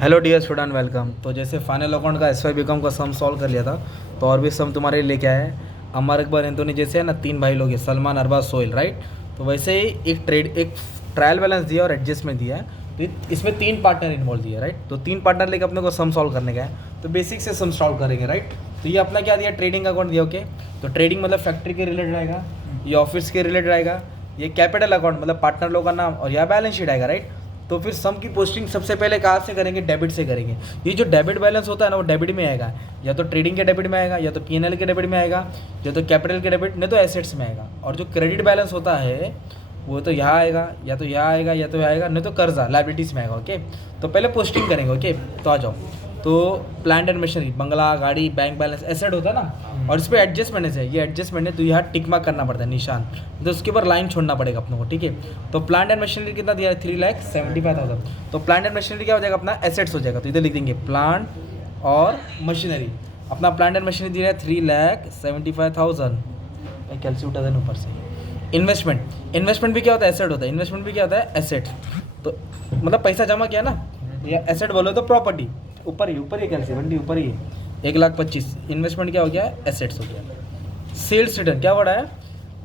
Hello dear student, welcome. तो जैसे final account का एस वाई बी कॉम का सम सॉल्व कर लिया था, तो और भी सम तुम्हारे लिए लेके आए हैं। अमर अकबर एंथोनी जैसे है ना, तीन भाई लोग हैं, सलमान, अरबाज, सोहेल, राइट। तो वैसे ही एक ट्रायल बैलेंस दिया और एडजस्टमेंट दिया है। तो इसमें तीन पार्टनर इन्वॉल्व दिया है, राइट। तो तीन पार्टनर लेके अपने को सम सॉल्व करने का है। तो बेसिक से सम सॉल्व करेंगे, राइट। तो ये अपना क्या दिया, ट्रेडिंग अकाउंट दिया। ओके, तो ट्रेडिंग मतलब फैक्ट्री के रिलेटेड आएगा, ये ऑफिस के रिलेटेड आएगा, ये कैपिटल अकाउंट मतलब पार्टनर लोग का नाम, और यह बैलेंस शीट आएगा, राइट। तो फिर सम की पोस्टिंग सबसे पहले कहाँ से करेंगे, डेबिट से करेंगे। ये जो डेबिट बैलेंस होता है ना, वो डेबिट में आएगा, या तो ट्रेडिंग के डेबिट में आएगा, या तो पीएनएल के डेबिट में आएगा, या तो कैपिटल के डेबिट, नहीं तो एसेट्स में आएगा। और जो क्रेडिट बैलेंस होता है वो तो यहाँ आएगा, या तो यहाँ आएगा, या तो यहाँ आएगा, नहीं तो कर्जा लाइबिलिटीज़ में आएगा। ओके, तो पहले पोस्टिंग करेंगे। ओके, तो आ जाओ। तो प्लांट एंड मशीनरी, बंगला, गाड़ी, बैंक बैलेंस, एसेट होता है ना, और इस पर एडजस्टमेंट है, ये एडजस्टमेंट है, तो यहाँ टिक मार्क करना पड़ता है, निशान, तो उसके ऊपर लाइन छोड़ना पड़ेगा अपने को, ठीक है। तो प्लांट एंड मशीनरी कितना दिया है, 3,75,000। तो प्लांट एंड मशीनरी क्या हो जाएगा, अपना एसेट्स हो जाएगा। तो इधर लिख देंगे प्लांट और मशीनरी। अपना प्लांट एंड मशीनरी दिया है 3,75,000। कैलसी उठा देना ऊपर से। इन्वेस्टमेंट भी क्या होता है, एसेट होता है। इन्वेस्टमेंट भी क्या होता है, एसेट। तो मतलब पैसा जमा किया ना, या एसेट बोलो तो प्रॉपर्टी। ऊपर ही कैलसी वंडी ऊपर ही है। 1,25,000 इन्वेस्टमेंट क्या हो गया, एसेट्स हो गया। सेल्स रिटर्न क्या वर्ड है,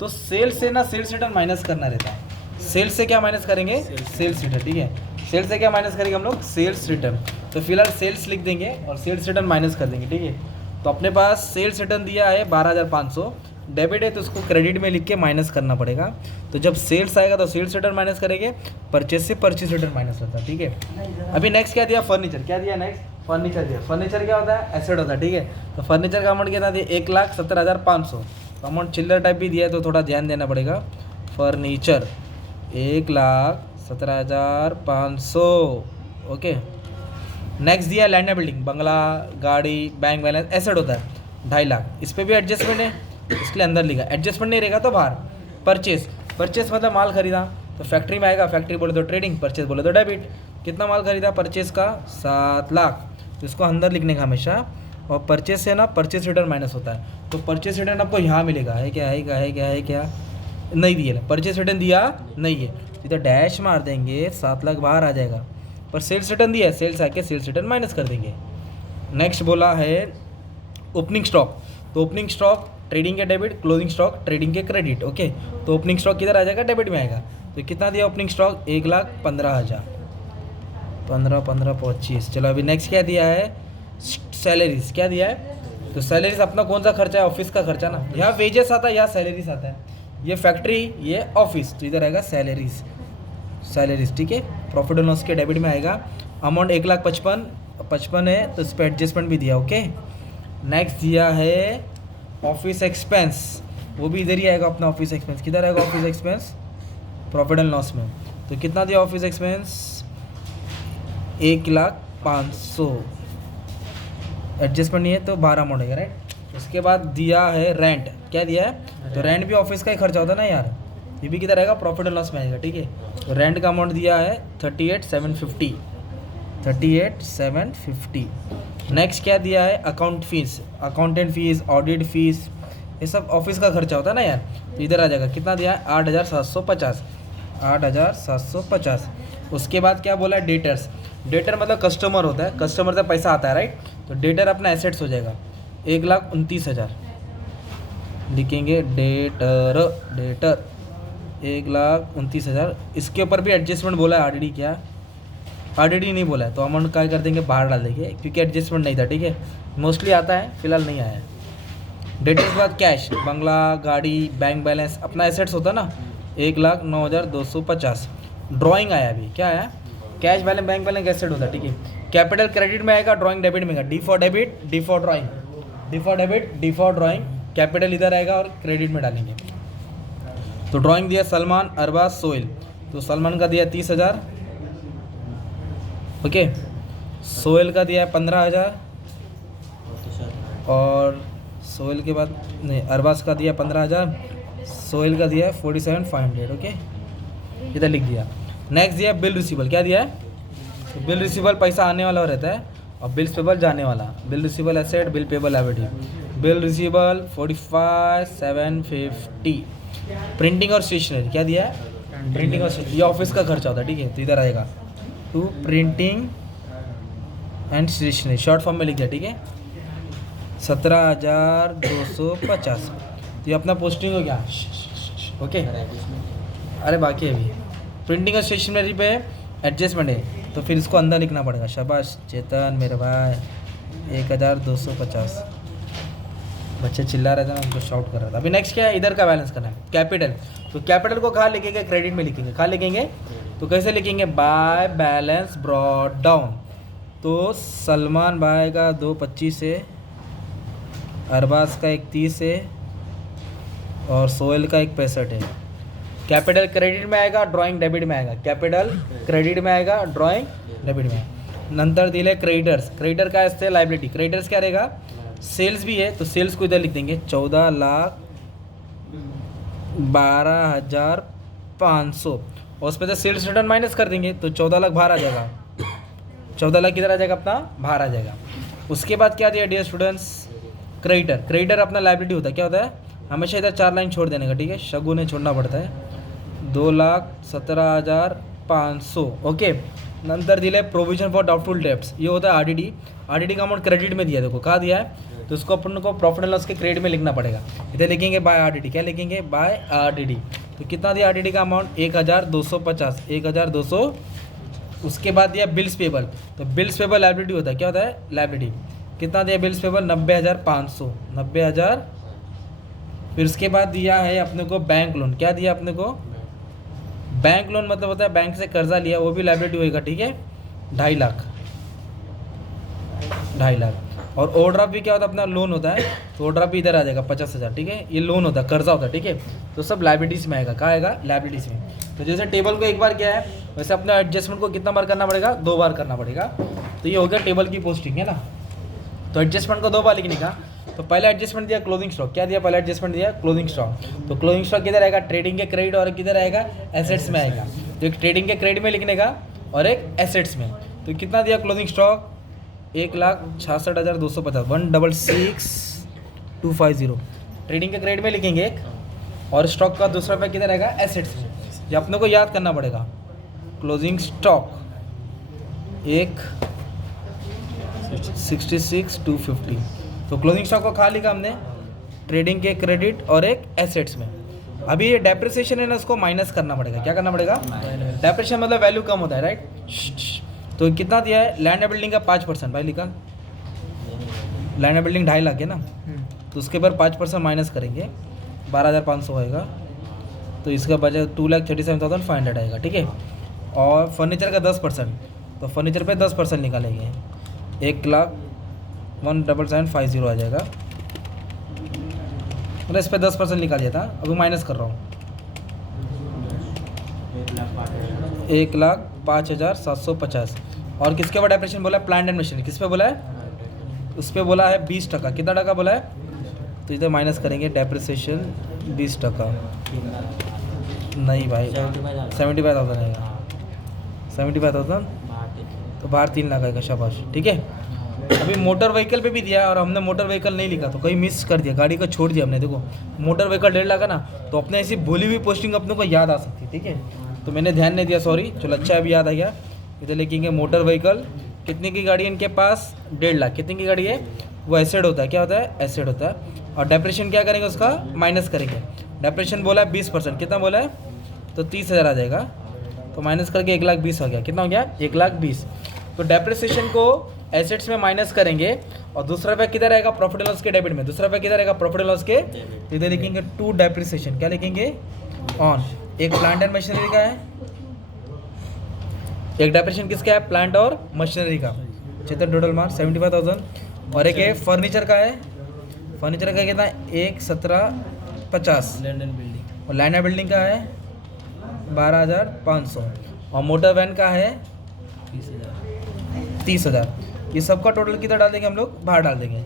तो सेल्स से ना सेल्स रिटर्न माइनस करना रहता है। सेल्स से क्या माइनस करेंगे, सेल्स रिटर्न, ठीक है। सेल्स से क्या माइनस करेंगे हम लोग, सेल्स रिटर्न। तो फिलहाल सेल्स लिख देंगे और सेल्स रिटर्न माइनस कर देंगे, ठीक है। तो अपने पास सेल्स रिटर्न दिया है 12,500, डेबिट है तो उसको क्रेडिट में लिख के माइनस करना पड़ेगा। तो जब सेल्स आएगा तो सेल्स रिटर्न माइनस करेंगे, परचेज से परचेज रिटर्न माइनस होता है, ठीक है। अभी नेक्स्ट क्या दिया, फर्नीचर। क्या दिया नेक्स्ट, फर्नीचर दिया। फर्नीचर क्या होता है, एसेट होता है, ठीक है। तो फर्नीचर का अमाउंट कितना दिया, 1,70,500। तो अमाउंट चिल्लर टाइप भी दिया है, तो थोड़ा ध्यान देना पड़ेगा। फर्नीचर 1,70,500। ओके, नेक्स्ट दिया लैंड एंड बिल्डिंग, बंगला, गाड़ी, बैंक बैलेंस, एसेट होता है 2,50,000। इस पर भी एडजस्टमेंट है, इसलिए अंदर लिखा। एडजस्टमेंट नहीं रहेगा तो बाहर। परचेस मतलब माल खरीदा, तो फैक्ट्री में आएगा। फैक्ट्री बोले तो ट्रेडिंग, परचेस बोले तो डेबिट। कितना माल खरीदा परचेस का, 7 लाख, तो इसको अंदर लिखने का हमेशा। और परचेस से ना परचेस रिटर्न माइनस होता है, तो परचेस रिटर्न आपको यहाँ मिलेगा। है क्या, है क्या नहीं दिया, परचेस रिटर्न दिया नहीं है, तो डैश मार देंगे, 7 लाख बाहर आ जाएगा। पर सेल्स रिटर्न दिया है, सेल्स आके सेल्स रिटर्न माइनस कर देंगे। नेक्स्ट बोला है ओपनिंग स्टॉक। तो ओपनिंग स्टॉक ट्रेडिंग के डेबिट, क्लोजिंग स्टॉक ट्रेडिंग के क्रेडिट। ओके, तो ओपनिंग स्टॉक किधर आ जाएगा, डेबिट में आएगा। तो कितना दिया ओपनिंग स्टॉक, 1,15,000। 15 25। चलो अभी नेक्स्ट क्या दिया है, सैलरीज। क्या दिया है, तो सैलरीज अपना कौन सा खर्चा है, ऑफिस का खर्चा ना। यहाँ वेजेस आता है, यहाँ सैलरीज आता है। ये फैक्ट्री, ये ऑफिस, तो इधर आएगा सैलरीज, ठीक है। प्रॉफिट एंड लॉस के डेबिट में आएगा। अमाउंट 1,55,000 है, तो इस पर एडजस्टमेंट भी दिया। ओके, नेक्स्ट दिया है ऑफिस एक्सपेंस, वो भी इधर ही आएगा अपना ऑफिस एक्सपेंस। किधर आएगा office expense, profit and loss में। तो कितना दिया ऑफिस एक्सपेंस, 1,05,000। एडजस्टमेंट नहीं है तो 12 अमाउंट है, राइट। उसके बाद दिया है रेंट। क्या दिया है, तो रेंट भी ऑफिस का ही खर्चा होता है ना यार, ये भी किधर आएगा, प्रॉफिट एंड लॉस में आएगा, ठीक है। तो रेंट का अमाउंट दिया है 38,750। 38,750। नेक्स्ट क्या दिया है, account fees, accountant fees, audit fees, ये सब ऑफिस का खर्चा होता है ना यार, तो इधर आ जाएगा। कितना दिया है, 8,750। 8,750। उसके बाद क्या बोला है, डेटर्स। डेटर मतलब कस्टमर होता है, कस्टमर से पैसा आता है, राइट। तो डेटर अपना एसेट्स हो जाएगा, 1,29,000 लिखेंगे। डेटर 1,29,000। इसके ऊपर भी एडजस्टमेंट बोला है, ऑलरेडी क्या, ऑलरेडी नहीं बोला है, तो अमाउंट क्या कर देंगे, बाहर डाल देंगे, क्योंकि एडजस्टमेंट नहीं था, ठीक है। मोस्टली आता है, फिलहाल नहीं आया है। डेटर्स के बाद कैश, बंगला, गाड़ी, बैंक बैलेंस, अपना एसेट्स होता है ना, 1,09,250। ड्राइंग आया अभी, क्या आया, cash balance, bank balance, asset होता है, ठीक है। कैपिटल क्रेडिट में आएगा, ड्राइंग डेबिट में आएगा। D for debit, D for drawing, D for debit, D for drawing. Capital इधर आएगा और क्रेडिट में डालेंगे। तो ड्राइंग दिया सलमान, अरबाज, सोहेल। तो सलमान का दिया 30,000। ओके, सोहेल का दिया 15,000। और सोहेल के बाद नहीं, अरबाज का दिया 15,000। सोहेल का दिया 47,500। ओके, इधर लिख दिया। नेक्स्ट दिया बिल रिसीवल। क्या दिया है, तो बिल रिसीवल पैसा आने वाला रहता है, और बिल्स पेबल जाने वाला। Bill रिसीवल asset, bill payable liability. Bill रिसीवल 45,750। Printing और स्टेशनरी। क्या दिया है, प्रिंटिंग और ये ऑफिस का खर्चा होता है, ठीक है। तो इधर आएगा to printing and stationery short form में लिख दिया, ठीक है। 17,250 ये अपना पोस्टिंग हो गया। ओके, अरे बाकी है अभी प्रिंटिंग और स्टेशनरी पे एडजस्टमेंट है, तो फिर इसको अंदर लिखना पड़ेगा। शाबाश चेतन मेरे भाई, 1,250। बच्चे चिल्ला रहे थे ना, उनको शाउट कर रहा था। अभी नेक्स्ट क्या है, इधर का बैलेंस करना है, कैपिटल। तो कैपिटल को कहाँ लिखेंगे, क्रेडिट में लिखेंगे। कहाँ लिखेंगे, तो कैसे लिखेंगे, बाय बैलेंस ब्रॉट डाउन। तो सलमान भाई का 225 है, अरबाज का 31 है और सोहेल का 165 है। कैपिटल क्रेडिट में आएगा, ड्राइंग डेबिट में आएगा। कैपिटल क्रेडिट में आएगा, ड्राइंग डेबिट में। नंतर दिले क्रेडिटर्स, क्रेडिटर का असते लाइबिलिटी। क्रेडिटर्स क्या रहेगा, सेल्स भी है तो सेल्स को इधर लिख देंगे 14,12,500 और उस पर तो सेल्स रिटर्न माइनस कर देंगे तो 14 लाख बाहर आ जाएगा। 14 लाख किधर आ जाएगा, अपना बाहर आ जाएगा। उसके बाद क्या दिया डियर स्टूडेंट्स, क्रेडिटर। क्रेडिटर अपना लाइबिलिटी होता है, क्या होता है, हमेशा इधर 4 लाइन छोड़ देने का, ठीक है, शगु ने छोड़ना पड़ता है। 2,17,500। ओके, नंतर दिले प्रोविजन फॉर डाउटफुल डेब्ट्स, ये होता है आरडीडी। आरडीडी का अमाउंट क्रेडिट में दिया, देखो कहाँ दिया है, तो उसको अपन को प्रॉफिट एंड लॉस के क्रेडिट में लिखना पड़ेगा। इधर लिखेंगे बाय आरडीडी, क्या लिखेंगे, बाय आरडीडी। तो कितना दिया आरडीडी का अमाउंट, 1,250, 1,200। उसके बाद दिया बिल्स पेबल, तो बिल्स पेबल लाइबिलिटी होता है, क्या होता है, लाइबिलिटी। कितना दिया बिल्स पेबल, 90,500, 90,000। फिर उसके बाद दिया है अपने को बैंक लोन, क्या दिया अपने को, बैंक लोन मतलब होता है बैंक से कर्जा लिया, वो भी लाइबिलिटी होएगा, ठीक है, 2.5 लाख, 2.5 लाख। और ओवरड्राफ्ट भी क्या होता है, अपना लोन होता है, तो ओवरड्राफ्ट भी इधर आ जाएगा 50,000, ठीक है, ये लोन होता है, कर्जा होता है, ठीक है। तो सब लाइबिलिटीज़ में आएगा, कहाँ आएगा, लाइबिलिटीज़ में। तो जैसे टेबल को एक बार क्या है, वैसे अपने एडजस्टमेंट को कितना बार करना पड़ेगा, 2 बार करना पड़ेगा। तो ये हो गया टेबल की पोस्टिंग, है ना। तो एडजस्टमेंट को 2 बार लिखने का। तो पहला एडजस्टमेंट दिया क्लोजिंग स्टॉक, क्या दिया, पहला एडजस्टमेंट दिया क्लोजिंग स्टॉक। तो क्लोजिंग स्टॉक किधर आएगा, ट्रेडिंग के क्रेडिट और किधर आएगा, एसेट्स में आएगा। तो एक ट्रेडिंग के क्रेडिट में लिखने का और एक एसेट्स में। तो कितना दिया क्लोजिंग स्टॉक, 1,66,250, 166,250 ट्रेडिंग के क्रेडिट में लिखेंगे एक, और स्टॉक का दूसरा पैक किधर आएगा, एसेट्स में। ये अपने को याद करना पड़ेगा। Closing stock 1,66,250। तो क्लोजिंग स्टॉक को खा लिखा हमने, ट्रेडिंग के क्रेडिट और एक एसेट्स में। अभी ये डेप्रिसिएशन है ना, उसको माइनस करना पड़ेगा। क्या करना पड़ेगा, डेप्रिसिएशन मतलब वैल्यू कम होता है, राइट। तो कितना दिया है, लैंड एंड बिल्डिंग का 5% भाई लिखा, लैंड एंड बिल्डिंग 2.5 लाख है ना, तो उसके बाद 5% माइनस करेंगे, 12,500 आएगा। तो इसका बजट 2,37,500 आएगा, ठीक है। और फर्नीचर का 10%, तो फर्नीचर पे 10% निकालेंगे, 1,01,750 आ जाएगा। मतलब इस पर 10% निकाल दिया था, अभी माइनस कर रहा हूँ, 1,05,750। और किसके बाद डेप्रिसिएशन बोला है, प्लांट एंड मशीनरी। किस पे बोला है, उस पर बोला है 20%। कितना टका बोला है, तो इधर माइनस करेंगे, डेप्रिसिएशन 20%। नहीं भाई, 75,000 आएगा, 75,000, तो बाहर 3 लाख आएगा, शाबाश, ठीक है। अभी मोटर व्हीकल पे भी दिया और हमने मोटर व्हीकल नहीं लिखा, तो कहीं मिस कर दिया, गाड़ी को छोड़ दिया हमने। देखो मोटर व्हीकल 1.5 लाख है ना, तो अपने ऐसी भूली हुई पोस्टिंग अपने को याद आ सकती है, ठीक है। तो मैंने ध्यान नहीं दिया, सॉरी, चलो अच्छा अभी याद आ गया। इधर लिखेंगे मोटर व्हीकल, कितने की गाड़ी है इनके पास, 1.5 लाख। कितने की गाड़ी है, वो एसेट होता है, क्या होता है, एसेट होता है। और डेप्रिसिएशन क्या करेंगे, उसका माइनस करेंगे। डेप्रिसिएशन बोला है 20%, कितना बोला है, तो 30,000 आ जाएगा। तो माइनस करके 1,20,000 हो गया, कितना हो गया, 1,20,000। तो डेप्रिसिएशन को एसेट्स में माइनस करेंगे और दूसरा पैक किधर आएगा, प्रॉफिट एंड लॉस के डेबिट में। दूसरा पैक किधर आएगा, प्रॉफिट एंड लॉस के, तो इधर लिखेंगे टू डेप्रिसिएशन, क्या लिखेंगे, ऑन। एक प्लांट एंड मशीनरी का है, एक डेप्रिसिएशन किसका है, प्लांट और मशीनरी का। चेतन टोटल मार्क 75,000। और एक है फर्नीचर का है, फर्नीचर का कितना, 1,17,50। लैंड एंड बिल्डिंग, और लैंड एंड बिल्डिंग का है 12,500। और मोटर वैन का है 30,000। ये सबका टोटल कितना डाल देंगे हम लोग, बाहर डाल देंगे,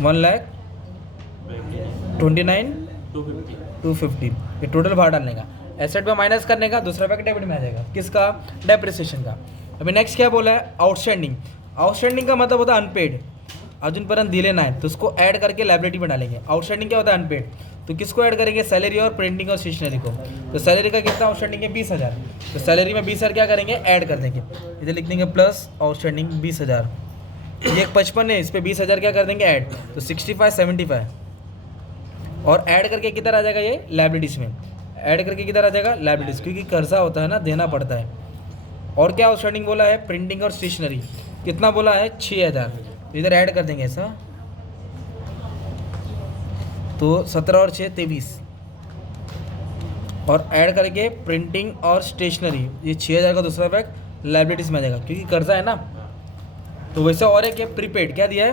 1,29,250। ये टोटल बाहर डालने का, एसेट में माइनस करने का, दूसरा पैक डेबिट में आ जाएगा, किसका, डेप्रिसिएशन का। अभी नेक्स्ट क्या बोला है, आउटस्टैंडिंग। आउटस्टैंडिंग का मतलब होता है अनपेड, अजूनपर्यंत दिले ना है, तो उसको ऐड करके लायबिलिटी में डालेंगे। आउटस्टैंडिंग क्या होता है, अनपेड। तो किसको ऐड करेंगे, सैलरी और प्रिंटिंग और स्टेशनरी को। तो सैलरी का कितना आउटस्टैंडिंग है, 20,000। तो सैलरी में 20,000 क्या करेंगे, ऐड कर देंगे, इधर लिख देंगे प्लस आउटस्टैंडिंग 20,000। ये एक 55 है, इस पर 20,000 क्या कर देंगे ऐड, तो 65 75 और ऐड करके किधर आ जाएगा, ये लायबिलिटीज में ऐड करके किधर आ जाएगा, लायबिलिटीज, क्योंकि कर्जा होता है ना, देना पड़ता है। और क्या आउटस्टैंडिंग बोला है, प्रिंटिंग और स्टेशनरी कितना बोला है, 6,000। इधर ऐड कर देंगे ऐसा, तो 17 और 6 23 और ऐड करके प्रिंटिंग और स्टेशनरी, ये 6,000 का दूसरा फैक्ट लायबिलिटीज में आ जाएगा क्योंकि कर्जा है ना। तो वैसे और एक है प्रीपेड, क्या दिया है,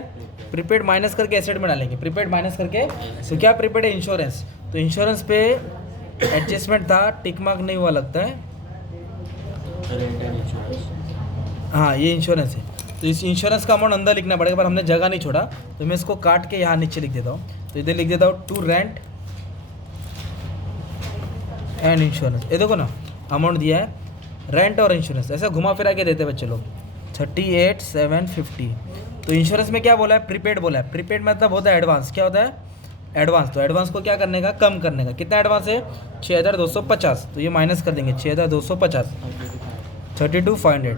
प्रीपेड माइनस करके एसेट में डालेंगे, प्रीपेड माइनस करके। तो क्या प्रीपेड है, इंश्योरेंस। तो इंश्योरेंस पे एडजस्टमेंट था, टिक मार्क नहीं हुआ लगता है, हाँ ये इंश्योरेंस है। तो इस इंश्योरेंस का अमाउंट अंदर लिखना पड़ेगा, पर हमने जगह नहीं छोड़ा, तो मैं इसको काट के यहाँ नीचे लिख देता हूँ। तो इधर लिख देता हूँ टू रेंट एंड इंश्योरेंस। ये देखो ना, अमाउंट दिया है रेंट और इंश्योरेंस, ऐसा घुमा फिरा के देते बच्चे लोग, 38,750। तो इंश्योरेंस में क्या बोला है, प्रीपेड बोला है। प्रीपेड मतलब होता है एडवांस, क्या होता है, एडवांस। तो एडवांस को क्या करने का, कम करने का। कितना एडवांस है, 6,250। तो ये माइनस कर देंगे, 6,250, 32,500।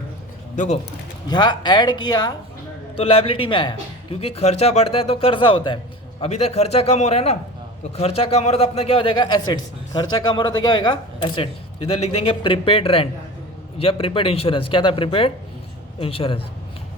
देखो यहाँ ऐड किया तो लायबिलिटी में आया, क्योंकि खर्चा बढ़ता है तो कर्जा होता है। अभी तक खर्चा कम हो रहा है ना, तो खर्चा कम हो रहा है तो अपना क्या हो जाएगा, एसेट्स। खर्चा कम हो रहा है तो क्या होगा, एसेट। इधर लिख देंगे प्रीपेड रेंट या प्रीपेड इंश्योरेंस, क्या था, प्रीपेड इंश्योरेंस।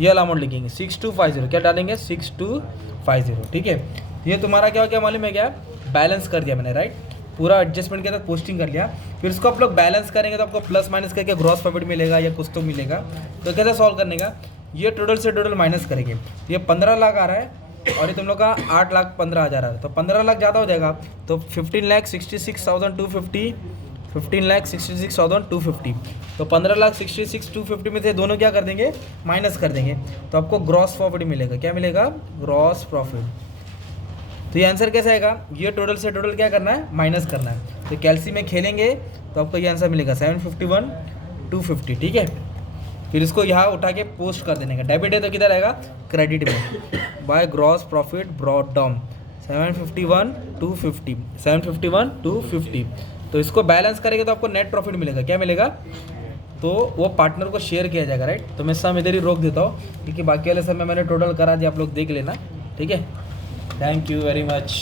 ये वाला अमाउंट लिखेंगे 6250, क्या डालेंगे, 6250, ठीक है। ये तुम्हारा क्या हो गया मालूम है क्या, बैलेंस कर दिया मैंने, राइट। पूरा एडजस्टमेंट के साथ पोस्टिंग कर लिया। फिर इसको आप लोग बैलेंस करेंगे तो आपको प्लस माइनस करके ग्रॉस प्रॉफिट मिलेगा या कुछ तो मिलेगा। तो कैसे सॉल्व करने का, ये टोटल से टोटल माइनस करेंगे। ये 15 लाख आ रहा है और ये तुम लोग का 8,15,000 आ रहा है, तो 15 लाख ज़्यादा हो जाएगा। तो 15,66,250, 15,66,250। तो 15,66,250 में से दोनों क्या कर देंगे, माइनस कर देंगे, तो आपको ग्रॉस प्रॉफिट मिलेगा। क्या मिलेगा, ग्रॉस प्रॉफिट। तो ये आंसर कैसे आएगा, ये टोटल से टोटल क्या करना है, माइनस करना है। तो कैलसी में खेलेंगे तो आपको ये आंसर मिलेगा 751,250, ठीक है। फिर इसको यहाँ उठा के पोस्ट कर देने का, डेबिट है तो किधर आएगा, क्रेडिट में, by gross profit brought down 751,250, 751,250। तो इसको बैलेंस करेंगे तो आपको नेट प्रॉफिट मिलेगा। क्या मिलेगा, तो वो पार्टनर को शेयर किया जाएगा, राइट। तो मैं सम इधर ही रोक देता हूँ, क्योंकि बाकी वाले समय मैंने टोटल करा दिया, आप लोग देख लेना, ठीक है। Thank you very much.